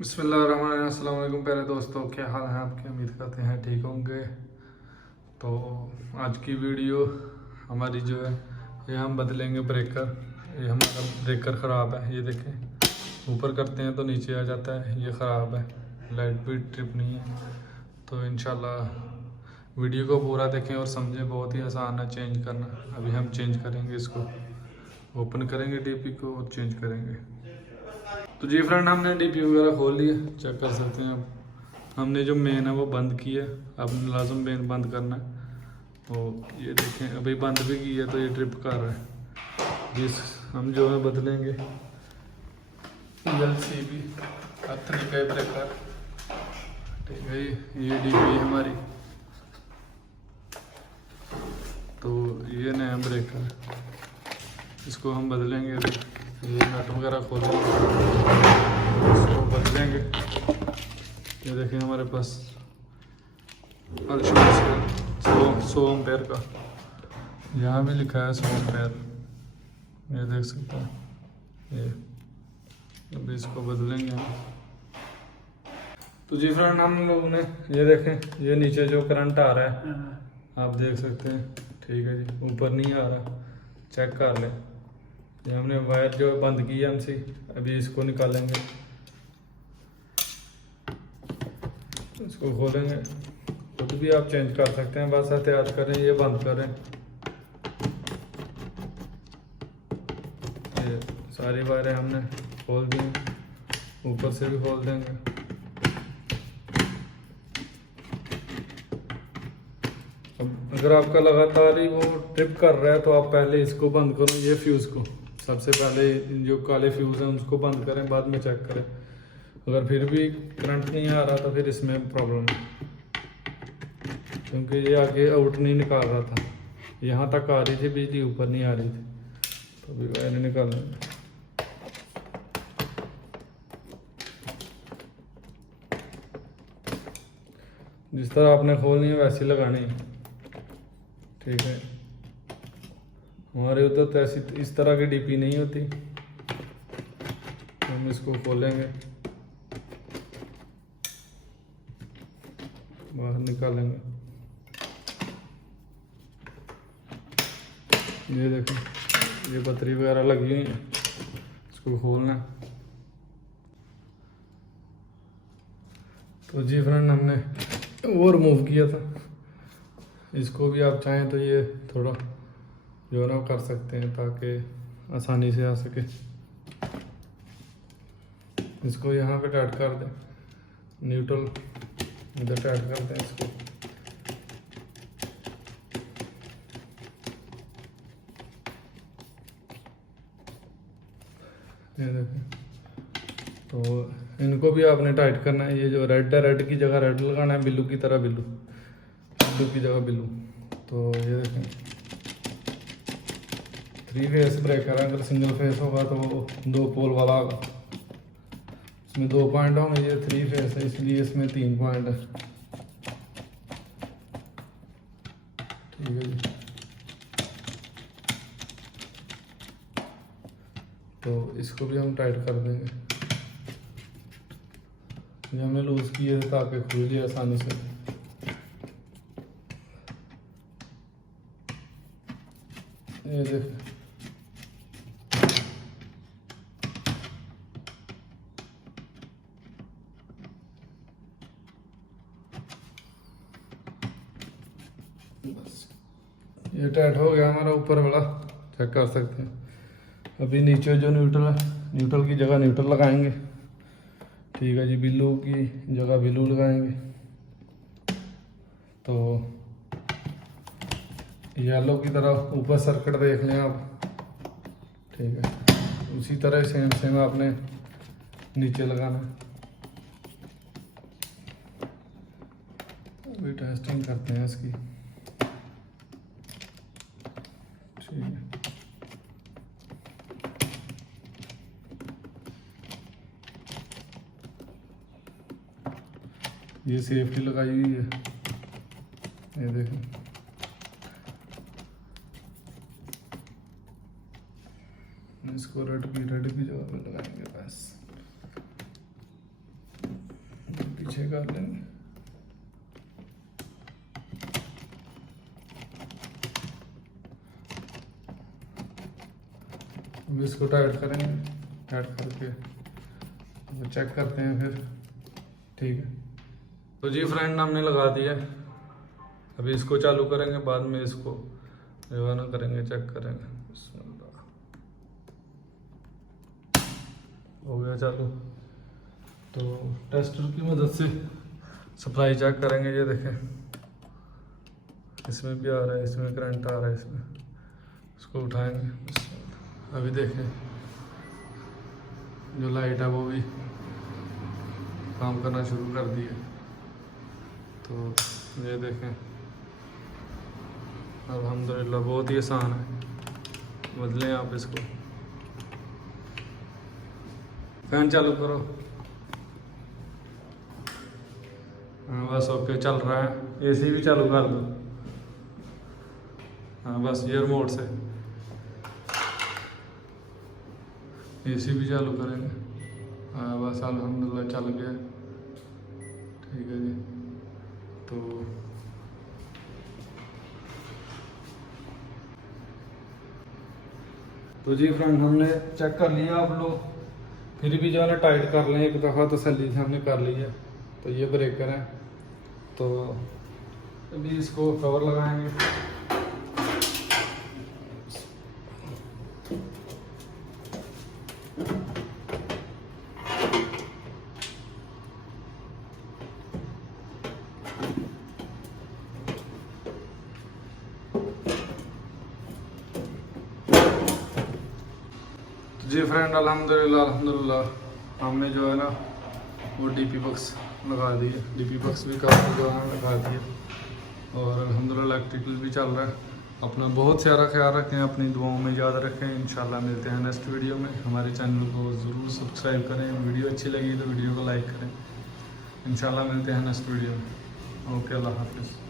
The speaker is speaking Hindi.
बिस्मिल्लाहिर्रहमानिर्रहीम। अस्सलाम वालेकुम प्यारे दोस्तों, क्या हाल है आपके? उम्मीद करते हैं ठीक होंगे। तो आज की वीडियो हमारी जो है, ये हम बदलेंगे ब्रेकर। ये हमारा ब्रेकर ख़राब है, ये देखें। ऊपर करते हैं तो नीचे आ जाता है, ये ख़राब है। लाइट भी ट्रिप नहीं है। तो इंशाल्लाह वीडियो को पूरा देखें और समझें। बहुत ही आसान है चेंज करना। अभी हम चेंज करेंगे इसको, ओपन करेंगे डीपी को और चेंज करेंगे। तो जी फ्रेंड, हमने डीपी वगैरह खोल लिया, चेक कर सकते हैं आप। हमने जो मेन है वो बंद किया। अब लाजम मेन बंद करना है। तो ये देखें, अभी बंद भी किया तो ये ट्रिप कर रहा है। जिस हम जो है बदलेंगे LCB का 3 ब्रेकर। ठीक है, ये डीपी हमारी। तो ये नया ब्रेकर है, इसको हम बदलेंगे। अभी ये नट वगैरह खोलेंगे, इसको बदलेंगे। ये देखें, हमारे पास अल्शोस का 100 एम्पेयर का, यहाँ भी लिखा है 100 एम्पेयर, ये देख सकते हैं। ये अभी इसको बदलेंगे हम। तो जी फ्रेंड, हम लोगों ने ये देखें, ये नीचे जो करंट आ रहा है आप देख सकते हैं। ठीक है जी, ऊपर नहीं आ रहा, चेक कर लें। ये हमने वायर जो बंद की है हमसे, अभी इसको निकालेंगे, इसको खोलेंगे। खुद भी आप चेंज कर सकते हैं, बस एहतियात करें, ये बंद करें। ये सारी वायरें हमने खोल दी, ऊपर से भी खोल देंगे। अब अगर आपका लगातार ही वो ट्रिप कर रहा है तो आप पहले इसको बंद करो, ये फ्यूज़ को सबसे पहले, जो काले फ्यूज़ हैं उसको बंद करें, बाद में चेक करें। अगर फिर भी करंट नहीं आ रहा तो फिर इसमें प्रॉब्लम है, क्योंकि ये आगे आउट नहीं निकाल रहा था। यहाँ तक आ रही थी बिजली, ऊपर नहीं आ रही थी। तो अभी वायर निकालेंगे। जिस तरह आपने खोलनी है वैसे लगानी है। ठीक है, हमारे उधर तो ऐसी इस तरह की डीपी नहीं होती। हम इसको खोलेंगे, बाहर निकालेंगे। ये देखें, ये पतरी वगैरह लगी हुई है, इसको खोलना है। तो जी फ्रेंड, हमने वो रिमूव किया था, इसको भी आप चाहें तो ये थोड़ा जो है ना कर सकते हैं, ताकि आसानी से आ सके। इसको यहाँ पे टाइट कर दें, न्यूट्रल इधर टाइट कर दें इसको। ये देखें, तो इनको भी आपने टाइट करना है। ये जो रेड है, रेड की जगह रेड लगाना है, ब्लू की तरह ब्लू, ब्लू की जगह ब्लू। तो ये देखें, 3 फेस ब्रेकर है। अगर सिंगल फेस होगा तो 2 पोल वाला होगा, इसमें 2 पॉइंट होंगे। ये 3 फेस है, इसलिए इसमें 3 पॉइंट है। ठीक है जी, तो इसको भी हम टाइट कर देंगे। ये हमने लूज किए थे ताकि खुल जाए आसानी से। ये देख, ये टाइट हो गया हमारा ऊपर वाला, चेक कर सकते हैं। अभी नीचे जो न्यूट्रल है, न्यूट्रल की जगह न्यूट्रल लगाएंगे। ठीक है जी, ब्लू की जगह ब्लू लगाएंगे। तो येलो की तरफ ऊपर सर्किट देख लें आप। ठीक है, उसी तरह सेम सेम आपने नीचे लगाना है। अभी टेस्टिंग करते हैं इसकी। ठीक है, ये सेफ्टी लगाई हुई है, ये देखें। इसको रेड की जगह पे लगाएंगे बस। पीछे कर लेंगे। अब इसको टाइट करेंगे, टाइट करके तो चेक करते हैं फिर। ठीक है, तो जी फ्रेंड हमने लगा दिया। अभी इसको चालू करेंगे, बाद में इसको जो है ना करेंगे, चेक करेंगे। हो गया चालू। तो टेस्टर की मदद से सप्लाई चेक करेंगे। ये देखें, इसमें भी आ रहा है, इसमें करंट आ रहा है, इसमें इसको उठाएंगे। अभी देखें जो लाइट है वो भी काम करना शुरू कर दी है। तो ये देखें, अल्हम्दुलिल्लाह बहुत ही आसान है। बदलें आप इसको। फैन चालू करो। हाँ बस ओके, चल रहा है। एसी भी चालू कर दो। हाँ बस ये रिमोट से एसी भी चालू करेंगे। हाँ बस अल्हम्दुलिल्लाह चल गया। ठीक है जी। तो जी फ्रेंड हमने चेक कर लिया। आप लोग फिर भी जो है ना टाइट कर लें एक दफ़ा, तसल्ली से हमने कर लिया। तो ये ब्रेकर है। तो अभी इसको कवर लगाएंगे। जी फ्रेंड अल्हम्दुलिल्लाह हमने जो है ना वो डीपी बॉक्स लगा दिए। डीपी बॉक्स भी काफ़ी जो है लगा दिए और अल्हम्दुलिल्लाह इलेक्ट्रिकल भी चल रहा है। अपना बहुत सारा ख्याल रखें, अपनी दुआओं में याद रखें। इंशाल्लाह मिलते हैं नेक्स्ट वीडियो में। हमारे चैनल को ज़रूर सब्सक्राइब करें। वीडियो अच्छी लगी तो वीडियो को लाइक करें। इंशाल्लाह मिलते हैं नेक्स्ट वीडियो में। ओके, अल्लाह हाफिज़।